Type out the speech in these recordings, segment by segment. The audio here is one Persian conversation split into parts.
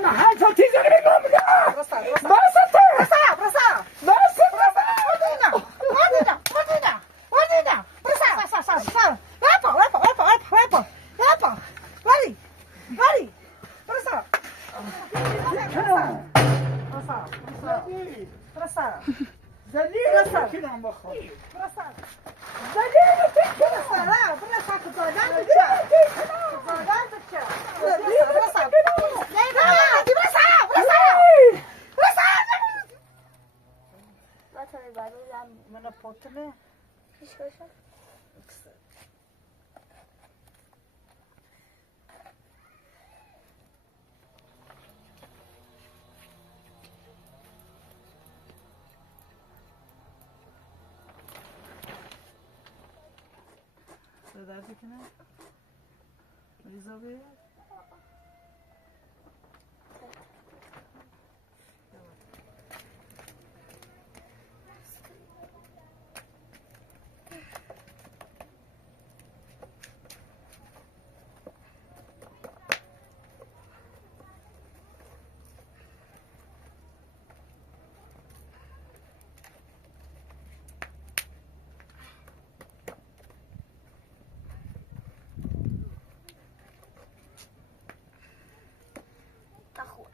انا حاجه تيجي منهم لا برسا دردی کنه ریزا بیه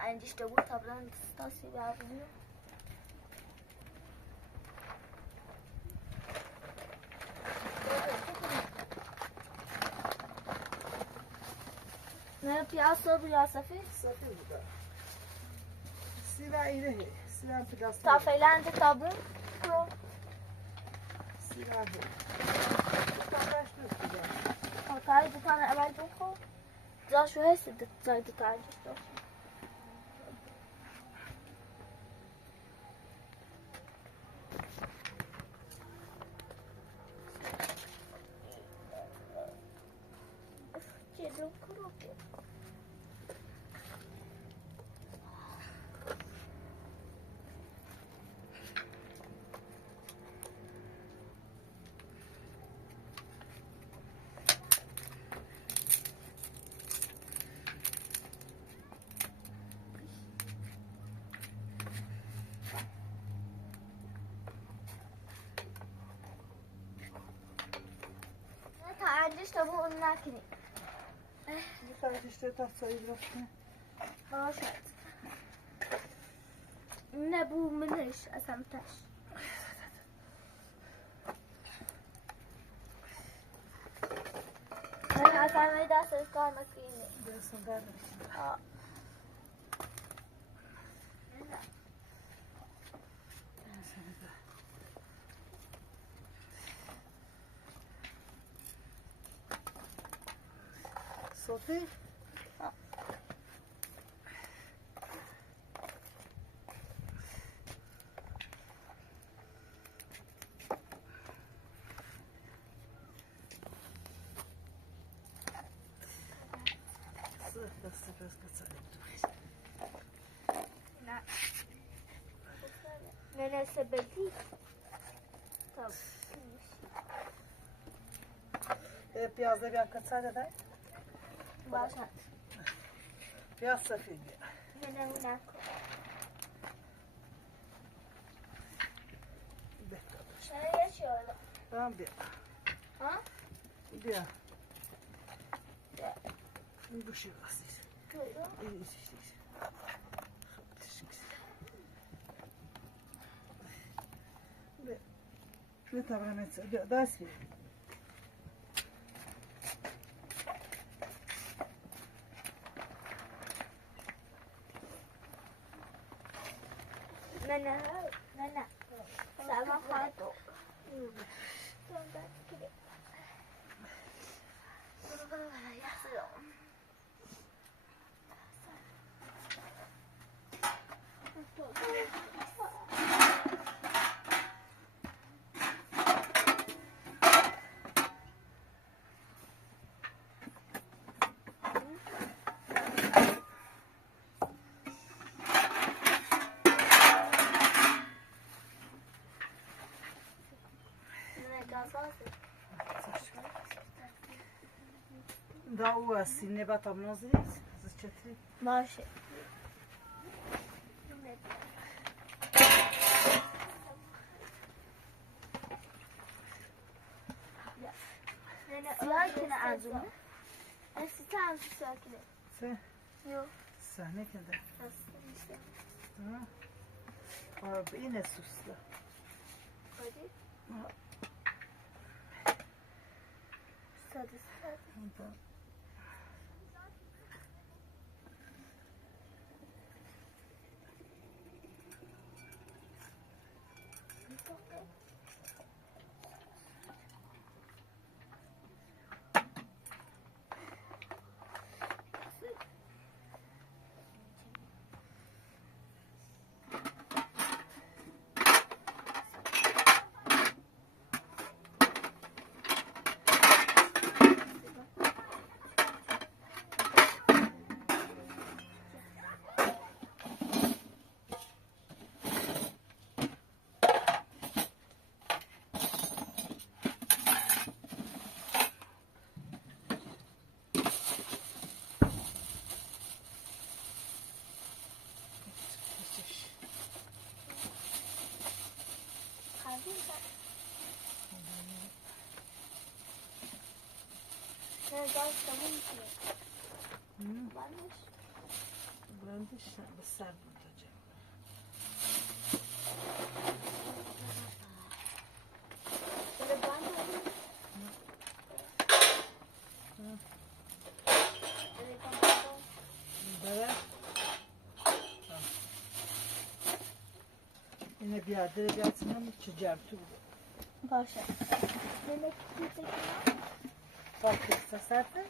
عنديش تقول طبعا تستاسي بعضهم ما في عصب يا صفي سيبا إليه سيبا بقصة تعرفي لا عندك طابون سيبا هي تعالي تعالي أبعد بكم جا شو هسه تعالي تعالي عنديش تبغى ناكل بخير تشتغل تصيب رفته خلاص نبو منش أسمتش أنا أسمع ده سكان مكيني ده صدق صوتي من سبتي طب پیازه بیان کتساده ده باشد پیاز سفید من هناك شاید شاید tamam بیا ها بیا bu şey basit iyi işte ne tamam et daha sil Nana, sama Fato. Da u sinne batam naziriz zçetri ماشي ساكنة عزومة. أنا ساكنة. سه يو. سهنه كده. بس. خب این سوسته. خودی. سادس. بلندش به سر منتجه. بله. اینه بیاده بیاتونم چه جرتو بود. باشه. نمک کیسه باشه سرته.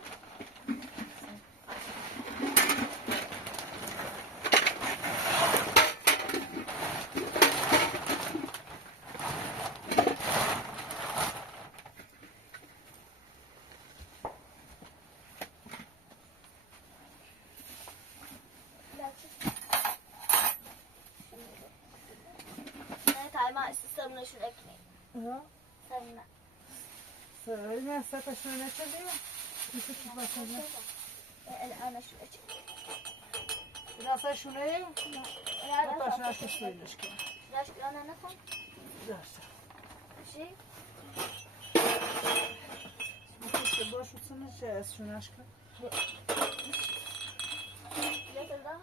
شو اكني ها سلمى سلمى ستة نشدي كيف تبغى الآن شو اكني لا صار شو نية لا لا شو تسوي المشكلة لاش أنا نفهم لا شيء ممكن تبغى شو تسوي شو ناشكا لا تلا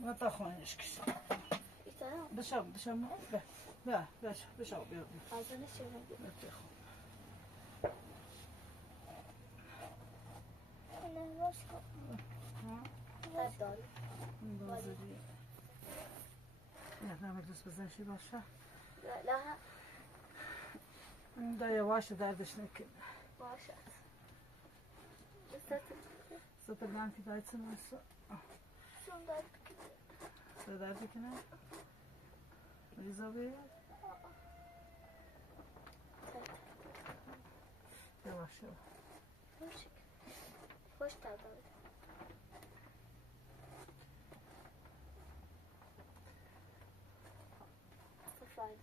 ما تخونش کسی. بشام به بشام بیا. آزادش چه بخون. نه واش کن. ها؟ داری. بازاری. نه دوست بزنشی باشه. لا. دا یواش دردش نکن. باشه. ستر من که دایتم است. شون درد کنه. درد کنه؟ ریزا بیاد. یواش. خوش درد داره. فاید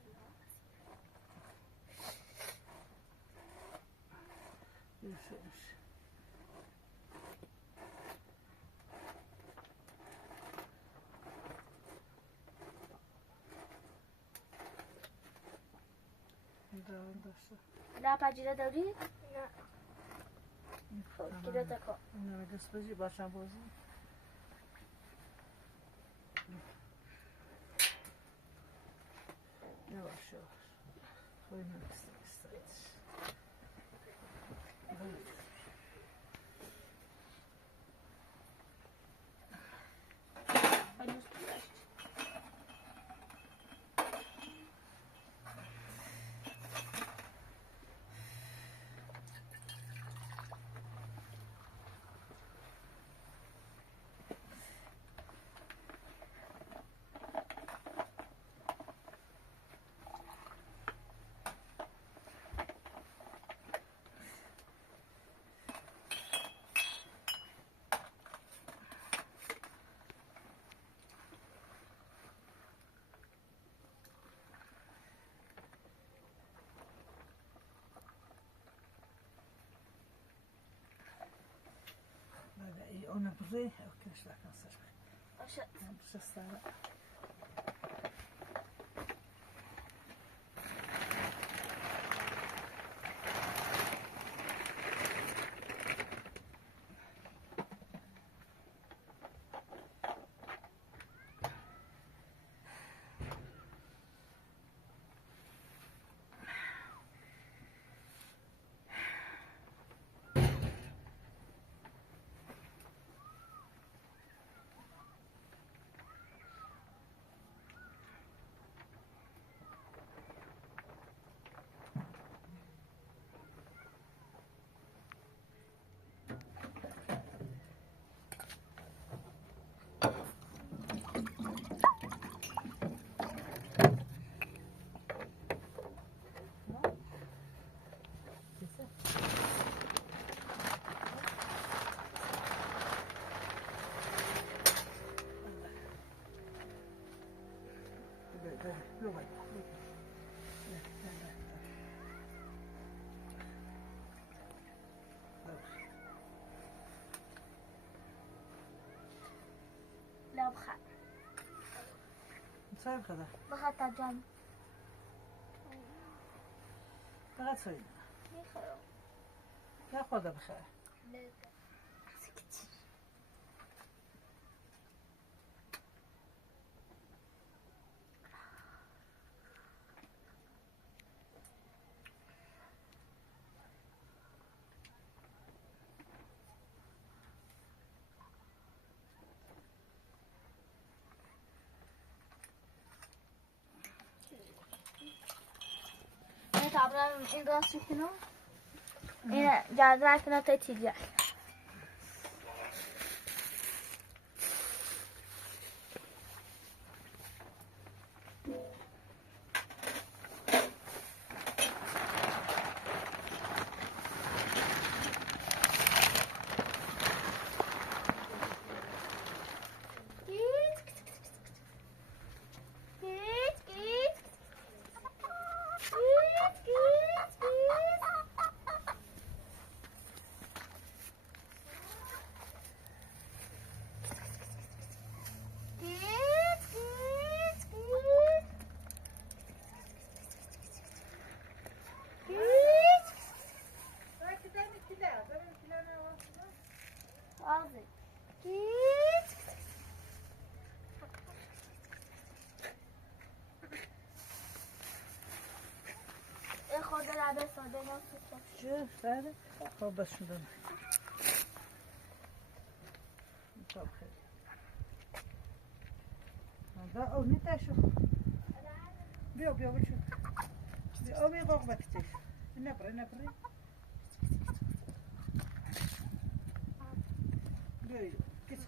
لا پنجره داری؟ نه خب گیره تکا نه دست بزی باشم بازی یواش خوی نکسته استایدش Ona buzey, okey, kanser. Aşağı. Przestała. لا بخاف. صار كذا. بخاف تجمع. فقط صيد. میخوام. لا خدا بخير. لا. سكت. طبعا این راست کنم. این جذب کنم تا چیزی. خود لبه ساده نسید چه؟ بله؟ خب بس شدم. خب خیلی. دا او نیتاشو. بیا بچه. بیا بیا باق بکتیش. نبره. بیا. کس.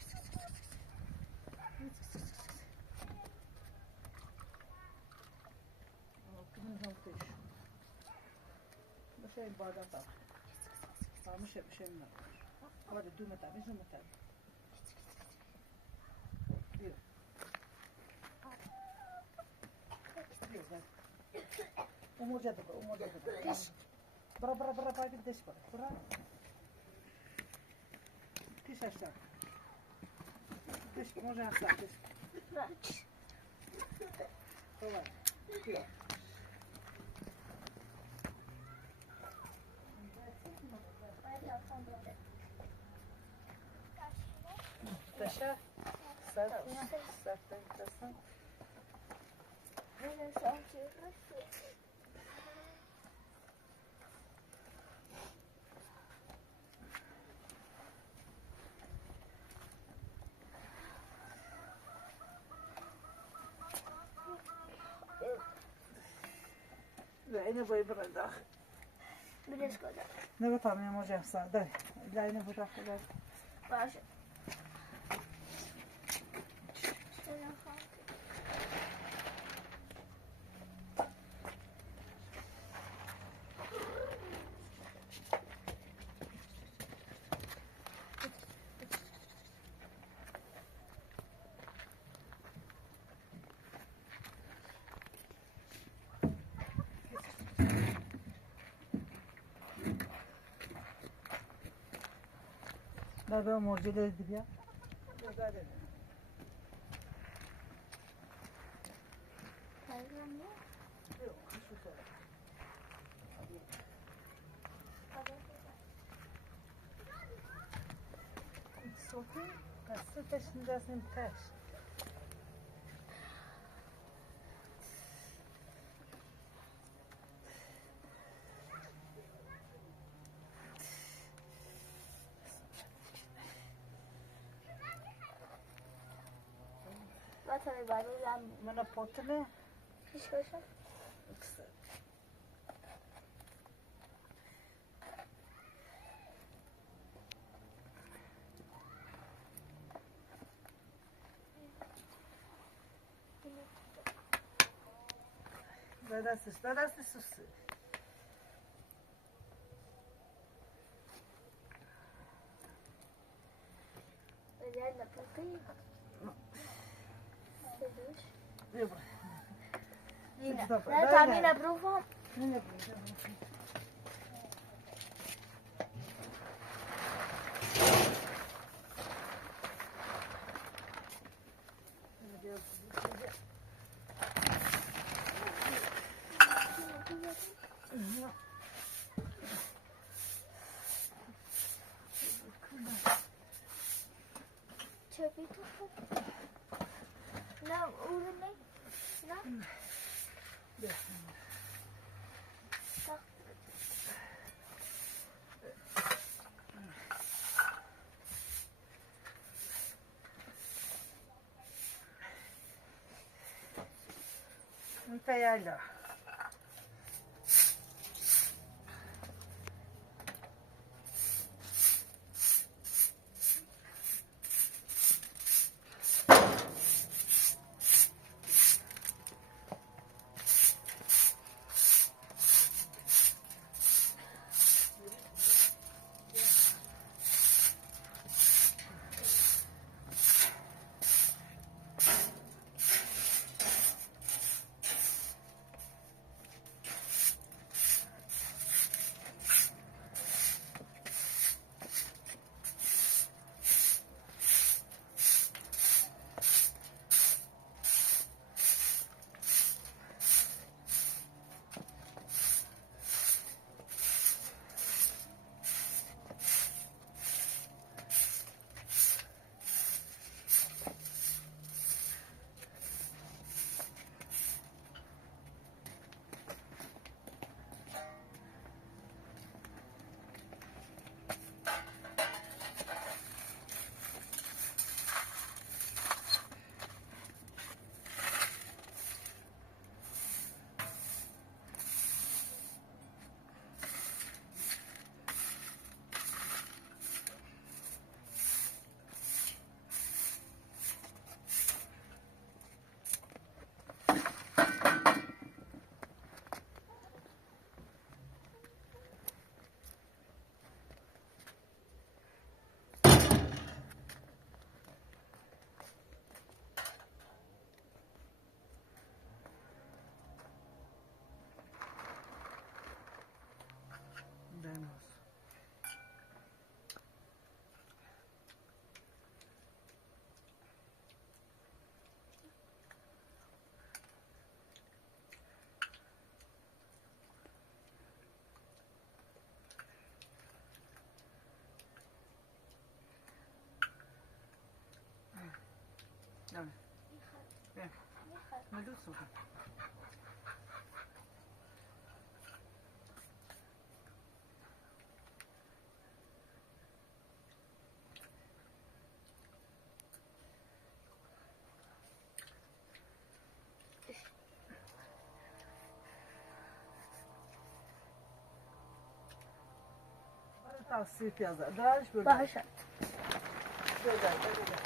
باشه بادا تا. میشه نه. آره دو متر. بیا. اوموجا ده. برا باید دش برا. کیش اشتر. دش موجا هست دش. بیا. Taşa. Sertten. اینه باید برنده بدش کنم نه بطمه موجه هستن داری اینه بود رفته داری باشه میخوای به مرجله دیدی بیا بده صوتی دسته تشنی دست نیم تش مثلا بعدم من پوتنه پیش باشم به دستش سوسه رجعنا بطيء سدوش يبا لا تعملنا بروفهم Çöpü ne uğru ne? Ne? انت يلا مدوسو تاثیر پیازه دارش برده باشد برده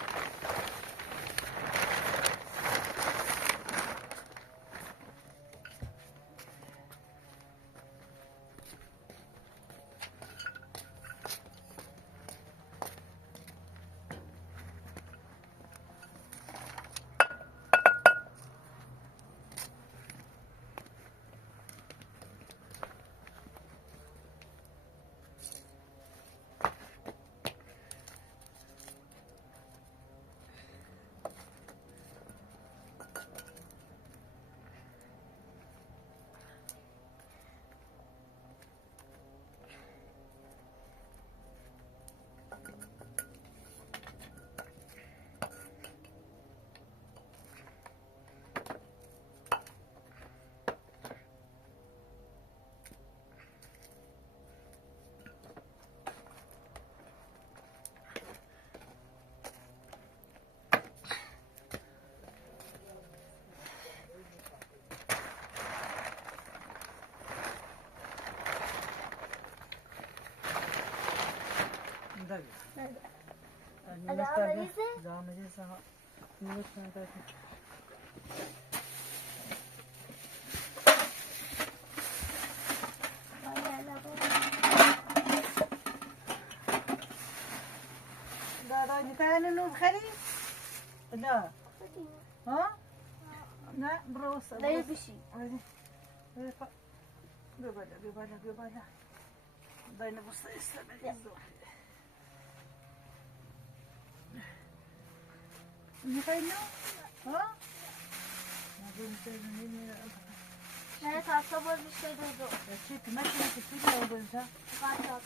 عمليزه ها نوش نداره داراني تاني نور خلي لا ها لا بروس لا يبشي ببالا باينه بص استمر نفعله ها ما بنتني لا تعصبوا بالشيء ده شيء ما كنت تفيد لو بنسى قاعد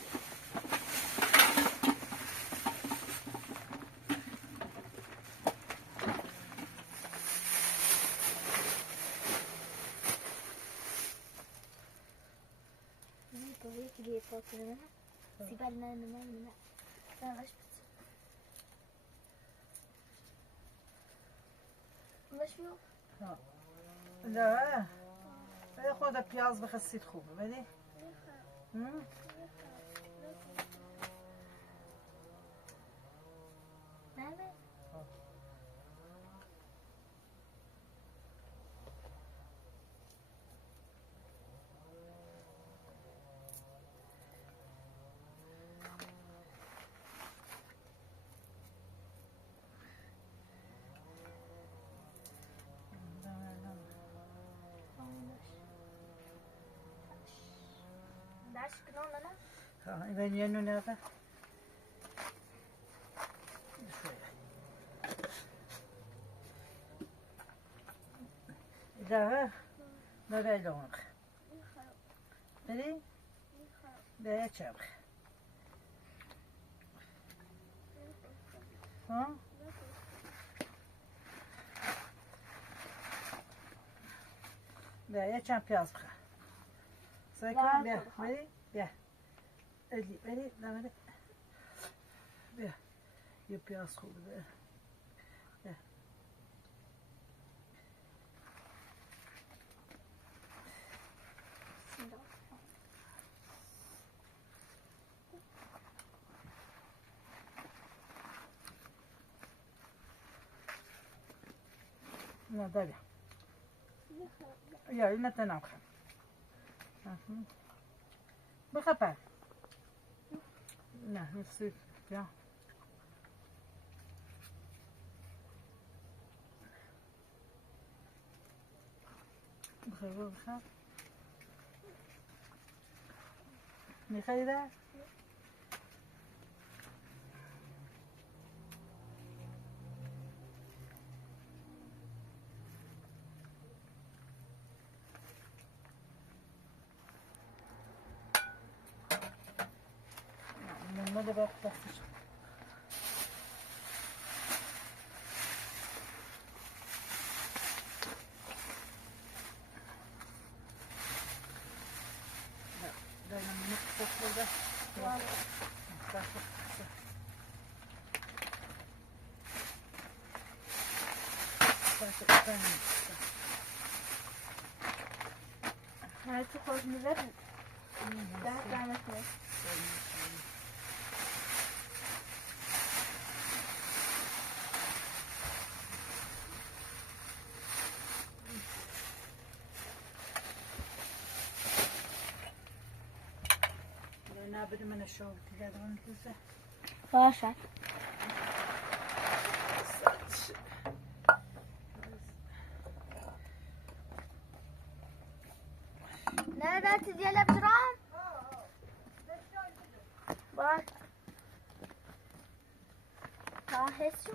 هيك صوت منها سيبالنا من لا مش فيه لا خذ بياز بخسيت خوبه بدي إذا ينو نافع إذا ما بعدونك بدي ده يتشابك ها ده يتشام بيازك سيكون بيا بدي بيا بدي لا بدي بيا يبياز خوب ده بيا لا ده بيا يا إلنا تناوخ بخبر لا نفسي يا بخير بخير نخير ده ماذا بقى بلاستيك ده لما نقص ده هاي تخرج من الربن ده تعمل كويس نابد من الشغل كذا من كذا فاشل لا تديلا بجرام باي هسه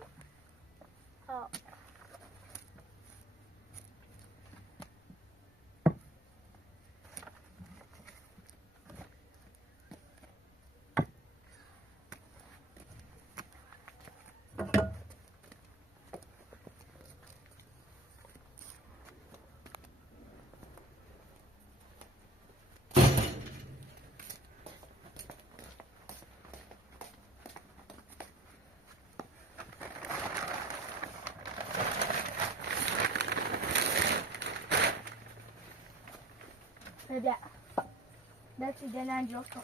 لا لا تدينا جوتو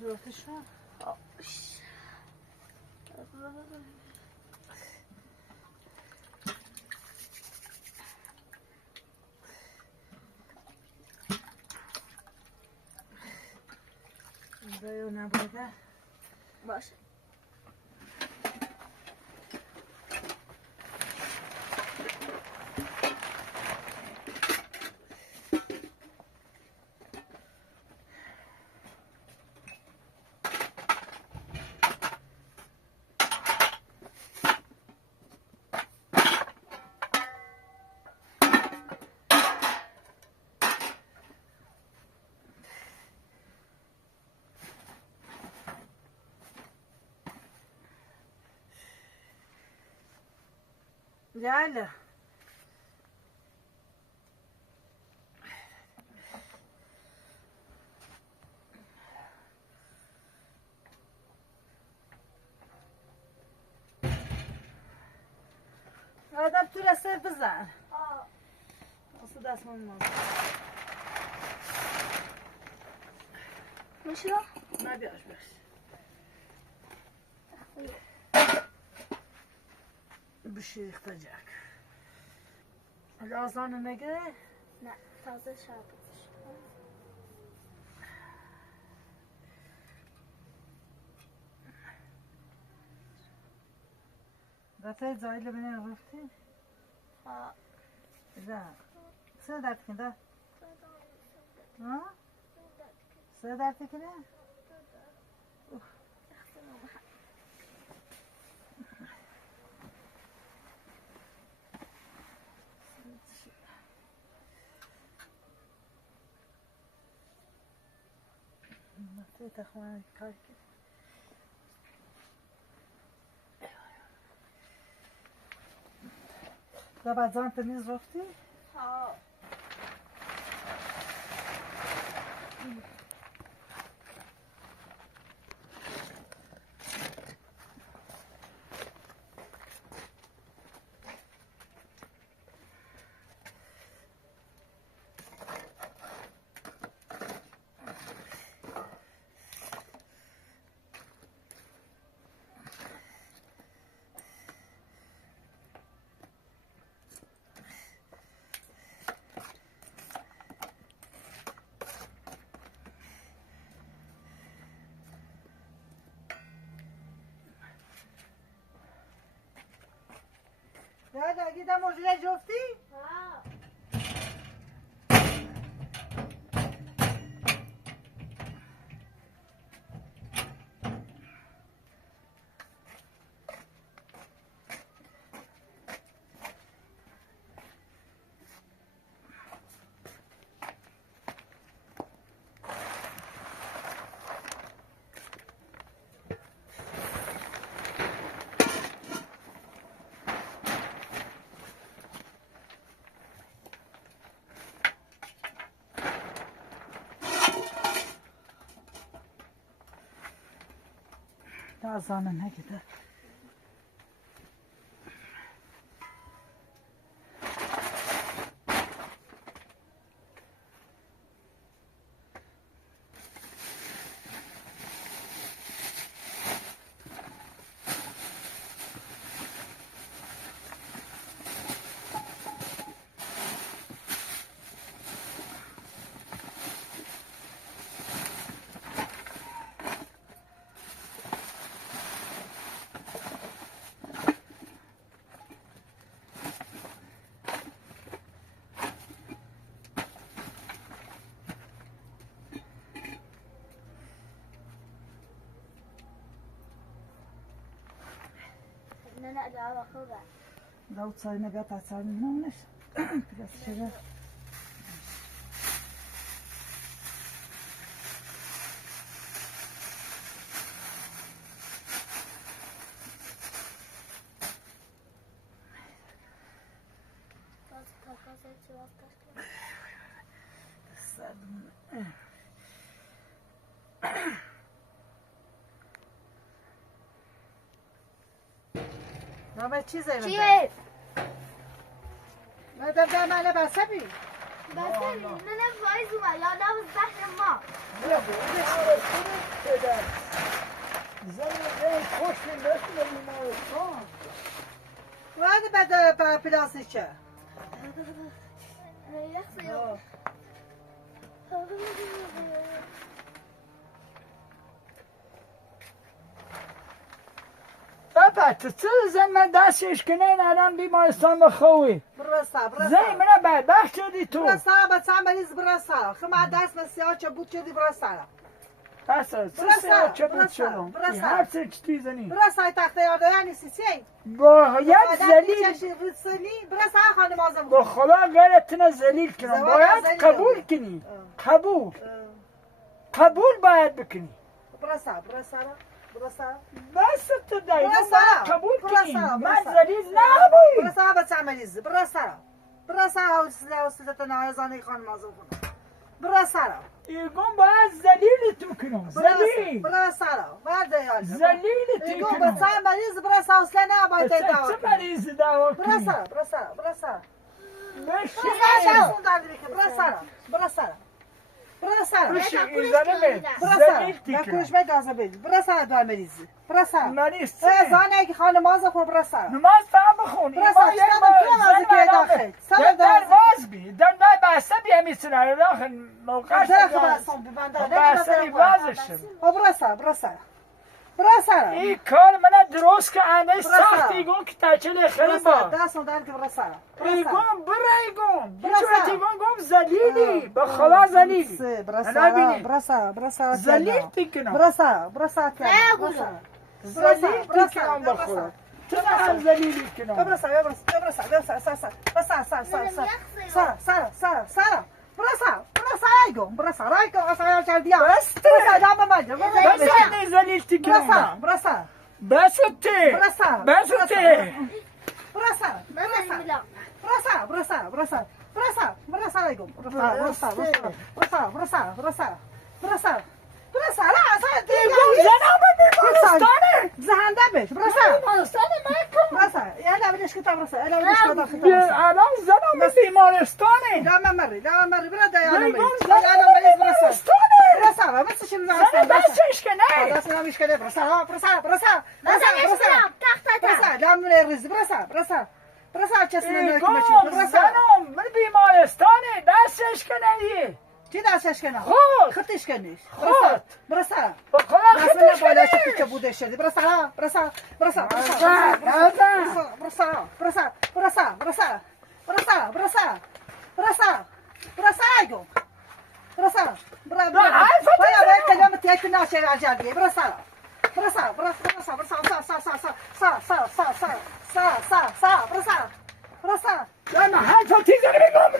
جوتو شو اینجا نبوده باشه. يلا آدم تو رسه بزن اصلا دست من ماز میشه؟ نه بیاش بیاش بشيخ تجاك الأذان نقرأ نه تازه شب رفت زايد لبنان رفتي؟ ها لا سيدات كده ها؟ سيدات كده؟ نسيت اخواني كايكي بعد زمان تمیز رفتی؟ ها لا اگه دا موجوده جفتی؟ ها تا زمان نگیده نه نه دعوا خوبه لو تصاينا بيت عسال منونش بس شغل نامه چیزه چیه؟ نه دفتر ماله بسبی بس من فايز وما يا ناوي زحمة ما بیا زنی خوش نمیشه بیمارستان. ولی بعد پلاستیکه. بابا چه زن من دستش کنه الان بیمارستان بخوی. برسا. زن من بدبخت شدی تو. برسا بچه مریض برسا. خما دست مسیحا چه بود شدی برسا. برسا چه بود شدم. هر چه چی زنی. برسا تخته یاده یعنی سی. باید زلیل. برسا خانم آزم. با خدا غیرتنا زلیل کنم. باید قبول کنی. قبول باید بکنی. برسا. بس تو دایی قبول کنی. من برسا. زلیل نبوی. برسا بچه مریض. برسا حوصلت نایزانی خانم آزم کنم. برسا. ایگون باید زلیلت کنم. زلیل. برسا. زلیلت ایگون کنم. بچه مریض برسا حوصله نباید دعوا چه کنی. مریض دعوا کنی؟ برسا. بشی ایزانه بید. زلیل بکرش کنم. بید آزا بید. برسا دار مریض. برسا. مریض زانه که خانم آزا خون برسا. نماز فهم بخون. برسا در باز بی. در بسته بیمی سنه داخل موقع بسته بی بازشم. برسا. این کار من درست که انه سخت ایگون که تچل خیلی با دستم دار که برسا. ایگون ایگون بچورت ایگون گم زلیلی با خدا زلیلی برسا. زلیل تیکنم برسا. زلیل تیکنم با خدا چه هم زلیلی کنم برسا. رایگو اصلا چردیا. برسا دام ماجر. بس نه زلیل تیکنم برسا. بس تی برسا رایگو. برسا. لا اصلا زنم بیمارستانه زهنده بش. بیمارستانه من برسا. یالا بدش کتاب برسا. الان زنم بیمارستانه لا ممري بردا يا زنم برسا بس شنو زنم بسش کنه بس لا مش كده برسا لا من الرز برسا چسنا زنم من بیمارستانه دستش کنه چی دستش کنه خود خطش کنیش برسا خدا خطش بالا چه بوده شدی برسا ايجو برسا كلمة ياك الناس يا عجالي برسا انا حالته تيجي بيقوم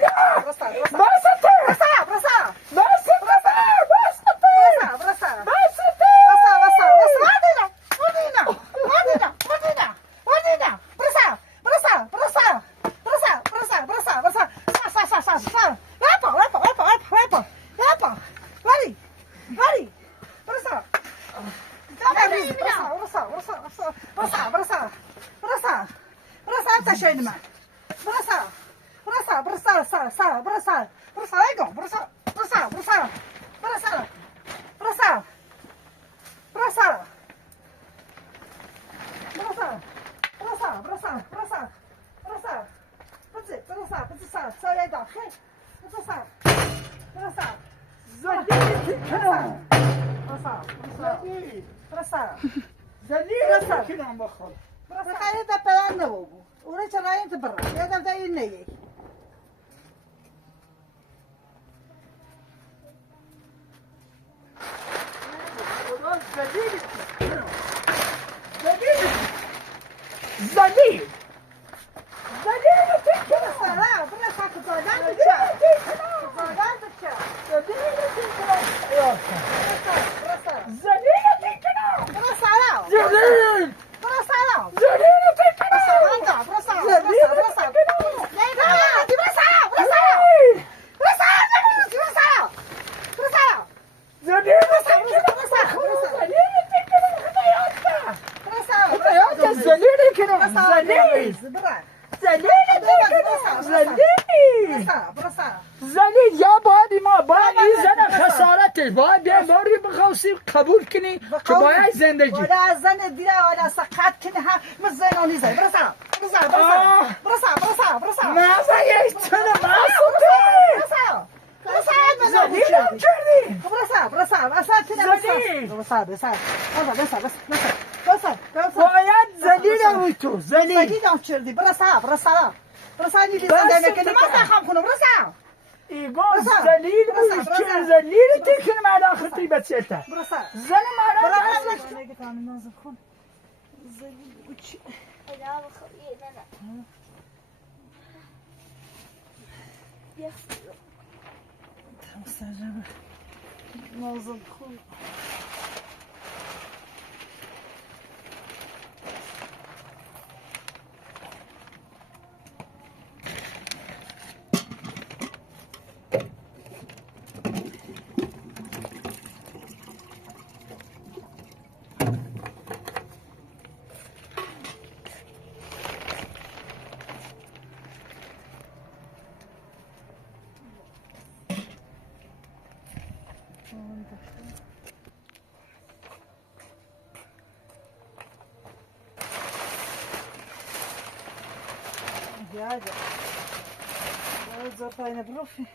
زلیل یا باید ما باید این زن خسارت گفتش باید بیا باری بخواستی قبول کنی که باید زندگی ولا زن دیره ولا سقط کنی هم من زنانی زن برسا برسا مازا یک چنه ماسوته زدیدم کردی باید زدیدم تو زدیدم کردی برسا نیلی زنده نکنی ما سخم کنم برسا ایگو زلیل بود که زلیل تکن مالا خطی بچه‌تا زن مالا نگه تانی نازم کن زلیل بود چی لا بخوي انا يخسر مستعجبة نازم کن Dядя, запайне брофи.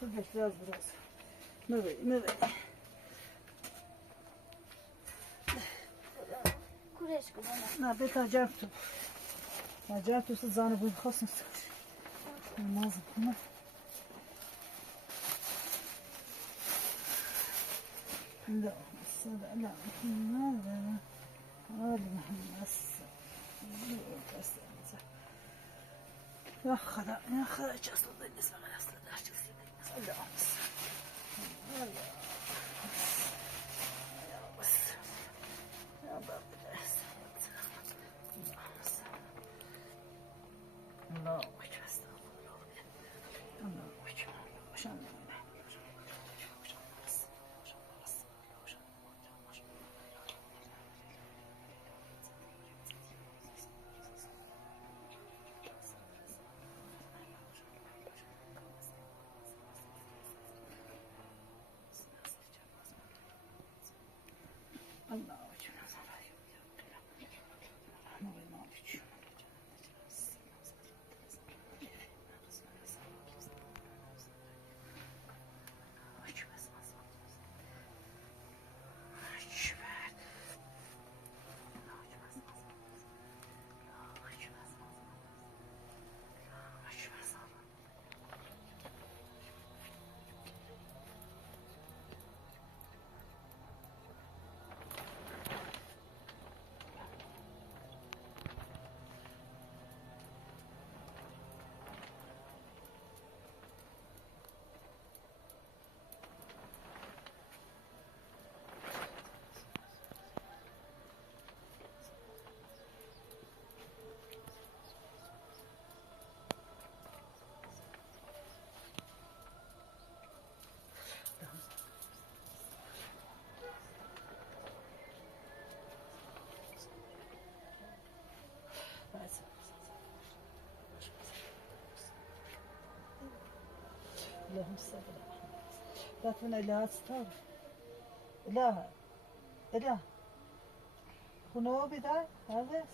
Дай раз брос. Мыли. كلش كمان نا بيت جابته. ما جابته زانه بين خصنص. لازم كمان. لا لا يا خلا جسد بالنسبة لأصل الأشياء بالنسبة لأمس يا بس يا باب الله وجه استغفر الله وجه عشان الله وجهنا صلاة اللهم صل على محمد لا تفنى إلا هاتستار لا هنا بداية هذا